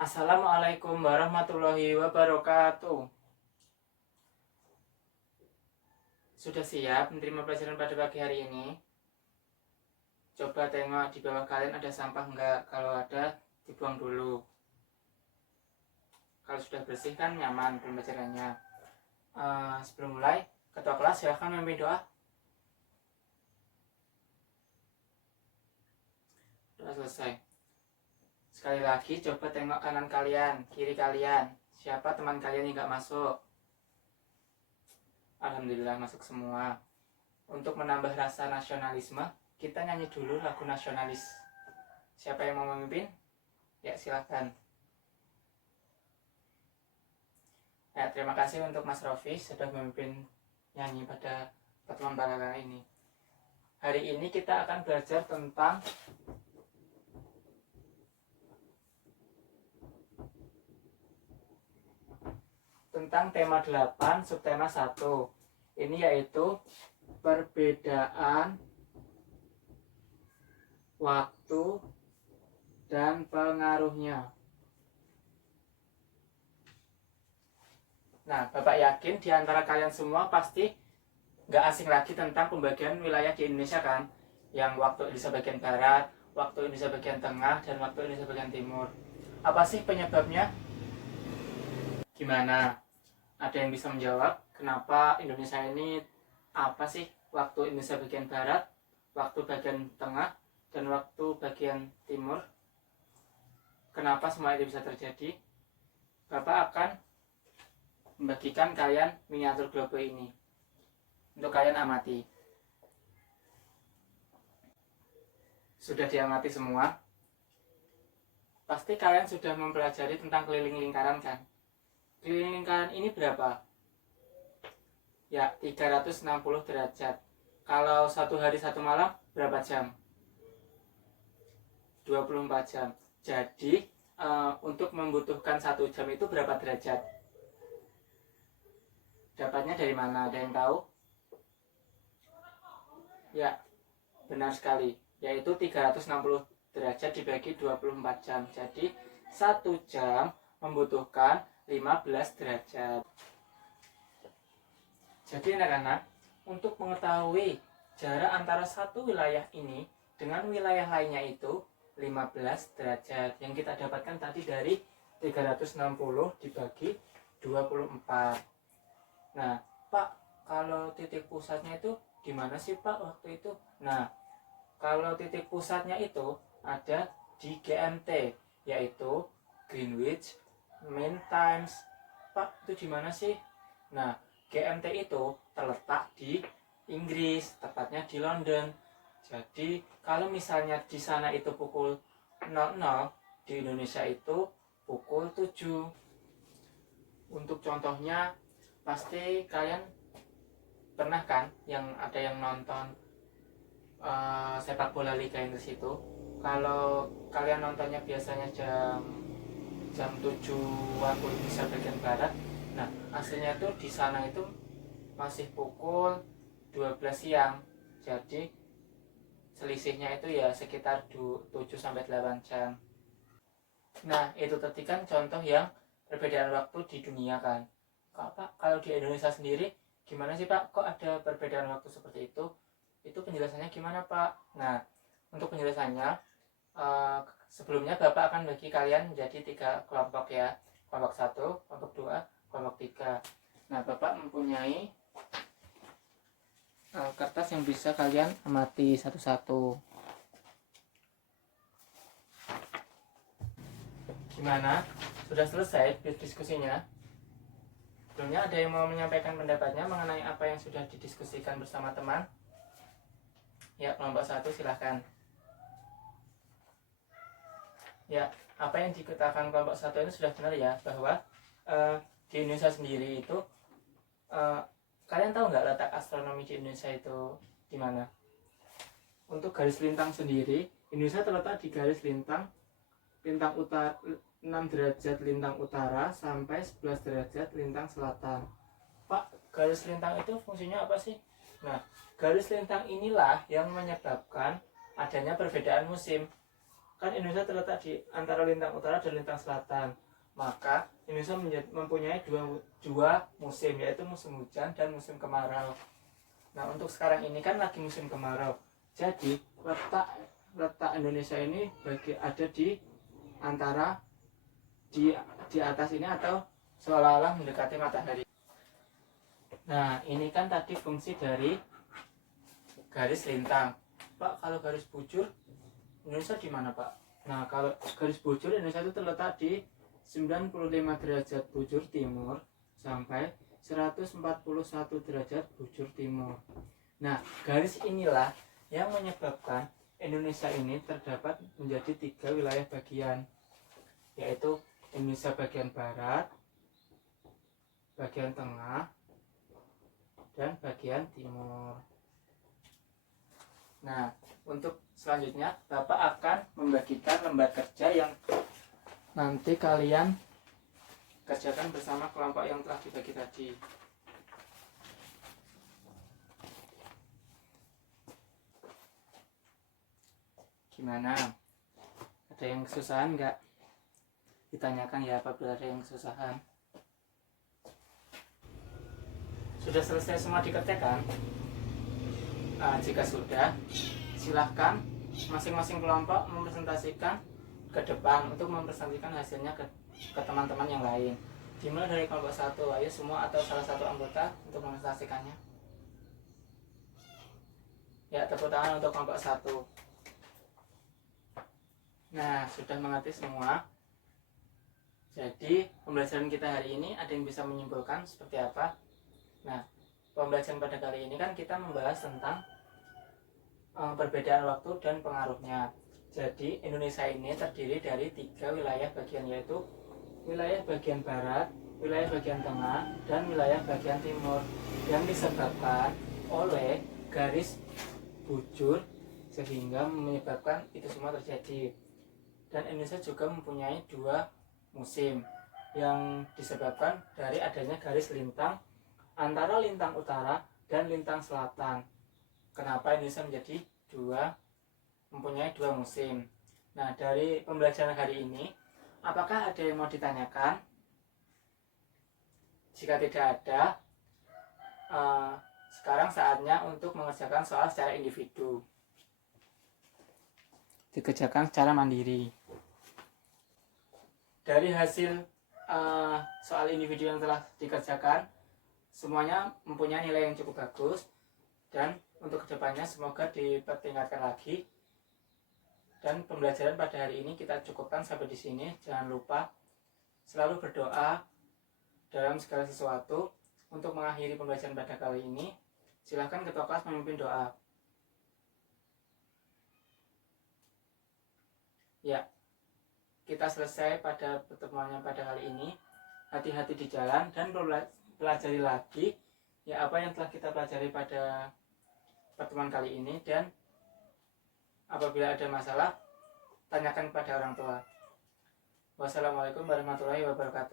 Assalamualaikum warahmatullahi wabarakatuh. Sudah siap menerima pelajaran pada pagi hari ini? Coba tengok di bawah kalian ada sampah enggak? Kalau ada, dibuang dulu. Kalau sudah bersih kan nyaman pembelajarannya. Sebelum mulai, ketua kelas silahkan memimpin doa. Doa selesai. Sekali lagi coba tengok kanan kalian, kiri kalian. Siapa teman kalian yang enggak masuk? Alhamdulillah masuk semua. Untuk menambah rasa nasionalisme, kita nyanyi dulu lagu nasionalis. Siapa yang mau memimpin? Ya, silakan. Ya, terima kasih untuk Mas Rofi sudah memimpin nyanyi pada pertemuan balalan ini. Hari ini kita akan belajar tentang tema 8, subtema 1. Ini yaitu perbedaan waktu dan pengaruhnya. Nah, Bapak yakin di antara kalian semua pasti nggak asing lagi tentang pembagian wilayah di Indonesia kan? Yang waktu Indonesia bagian Barat, waktu Indonesia bagian Tengah, dan waktu Indonesia bagian Timur. Apa sih penyebabnya? Gimana? Ada yang bisa menjawab kenapa Indonesia ini apa sih waktu Indonesia bagian Barat, waktu bagian Tengah, dan waktu bagian Timur? Kenapa semua itu bisa terjadi? Bapak akan membagikan kalian miniatur globe ini untuk kalian amati. Sudah diamati semua? Pasti kalian sudah mempelajari tentang keliling lingkaran kan? Keliling lingkaran ini berapa? Ya, 360 derajat. Kalau satu hari satu malam berapa jam? 24 jam. Jadi untuk membutuhkan 1 jam itu berapa derajat? Dapatnya dari mana? Ada yang tahu? Ya, benar sekali. Yaitu 360 derajat dibagi 24 jam. Jadi 1 jam membutuhkan 15 derajat. Jadi anak-anak, untuk mengetahui jarak antara satu wilayah ini dengan wilayah lainnya itu 15 derajat. Yang kita dapatkan tadi dari 360 dibagi 24. Nah, Pak, kalau titik pusatnya itu di mana sih Pak waktu itu? Nah, kalau titik pusatnya itu ada di GMT, yaitu Greenwich Mean Times. Pak, itu di mana sih? Nah, GMT itu terletak di Inggris, tepatnya di London. Jadi, kalau misalnya di sana itu pukul 00, di Indonesia itu pukul 7. Untuk contohnya, pasti kalian pernah kan yang ada yang nonton sepak bola Liga Inggris itu. Kalau kalian nontonnya biasanya jam 7 waktu Indonesia bagian barat, nah aslinya itu di sana itu masih pukul 12 siang. Jadi selisihnya itu ya sekitar 7-8 jam. Nah, itu tadi kan contoh yang perbedaan waktu di dunia kan. Pak, kalau di Indonesia sendiri gimana sih Pak? Kok ada perbedaan waktu seperti itu? Itu penjelasannya gimana Pak? Nah, untuk penjelasannya sebelumnya Bapak akan bagi kalian menjadi 3 kelompok ya. Kelompok 1, kelompok 2, kelompok 3. Nah, Bapak mempunyai kertas yang bisa kalian amati satu-satu. Gimana? Sudah selesai diskusinya? Sebelumnya ada yang mau menyampaikan pendapatnya mengenai apa yang sudah didiskusikan bersama teman? Ya, kelompok 1 silahkan. Ya, apa yang dikatakan kelompok 1 itu sudah benar ya, bahwa di Indonesia sendiri itu kalian tahu nggak letak astronomi di Indonesia itu di mana? Untuk garis lintang sendiri, Indonesia terletak di garis lintang utara 6 derajat lintang utara sampai 11 derajat lintang selatan. Pak, garis lintang itu fungsinya apa sih? Nah, garis lintang inilah yang menyebabkan adanya perbedaan musim. kan Indonesia terletak di antara lintang utara dan lintang selatan, maka Indonesia mempunyai dua musim, yaitu musim hujan dan musim kemarau. Nah, untuk sekarang ini kan lagi musim kemarau, jadi letak Indonesia ini ada di antara di atas ini atau seolah-olah mendekati matahari. Nah, ini kan tadi fungsi dari garis lintang. Pak, kalau garis bujur Indonesia di mana, Pak? Nah, kalau garis bujur Indonesia itu terletak di 95 derajat bujur timur sampai 141 derajat bujur timur. Nah, garis inilah yang menyebabkan Indonesia ini terdapat menjadi 3 wilayah bagian, yaitu Indonesia bagian barat, bagian tengah, dan bagian timur. Nah, untuk selanjutnya Bapak akan membagikan lembar kerja yang nanti kalian kerjakan bersama kelompok yang telah dibagi tadi. Gimana? Ada yang kesusahan nggak? Ditanyakan ya apabila ada yang kesusahan. Sudah selesai semua dikerjakan? Jika sudah, silahkan masing-masing kelompok mempresentasikan ke depan untuk mempresentasikan hasilnya ke teman-teman yang lain. Dimulai dari kelompok 1, ayo semua atau salah satu anggota untuk mempresentasikannya. Ya, tepuk tangan untuk kelompok 1. Nah, sudah mengerti semua. Jadi, pembelajaran kita hari ini ada yang bisa menyimpulkan seperti apa? Nah, pembelajaran pada kali ini kan kita membahas tentang perbedaan waktu dan pengaruhnya. Jadi, Indonesia ini terdiri dari 3 wilayah bagian, yaitu wilayah bagian barat, wilayah bagian tengah, dan wilayah bagian timur, yang disebabkan oleh garis bujur sehingga menyebabkan itu semua terjadi. Dan Indonesia juga mempunyai 2 musim yang disebabkan dari adanya garis lintang antara lintang utara dan lintang selatan. Kenapa Indonesia mempunyai 2 musim? Nah, dari pembelajaran hari ini, apakah ada yang mau ditanyakan? Jika tidak ada, sekarang saatnya untuk mengerjakan soal secara individu. Dikerjakan secara mandiri. Dari hasil soal individu yang telah dikerjakan, semuanya mempunyai nilai yang cukup bagus, dan untuk kedepannya semoga dipertingkatkan lagi. Dan pembelajaran pada hari ini kita cukupkan sampai di sini. Jangan lupa selalu berdoa dalam segala sesuatu. Untuk mengakhiri pembelajaran pada kali ini, silahkan ketua kelas memimpin doa. Ya, kita selesai pada pertemuannya pada kali ini. Hati-hati di jalan dan pelajari lagi ya apa yang telah kita pelajari pada pertemuan kali ini, dan apabila ada masalah tanyakan kepada orang tua. Wassalamualaikum warahmatullahi wabarakatuh.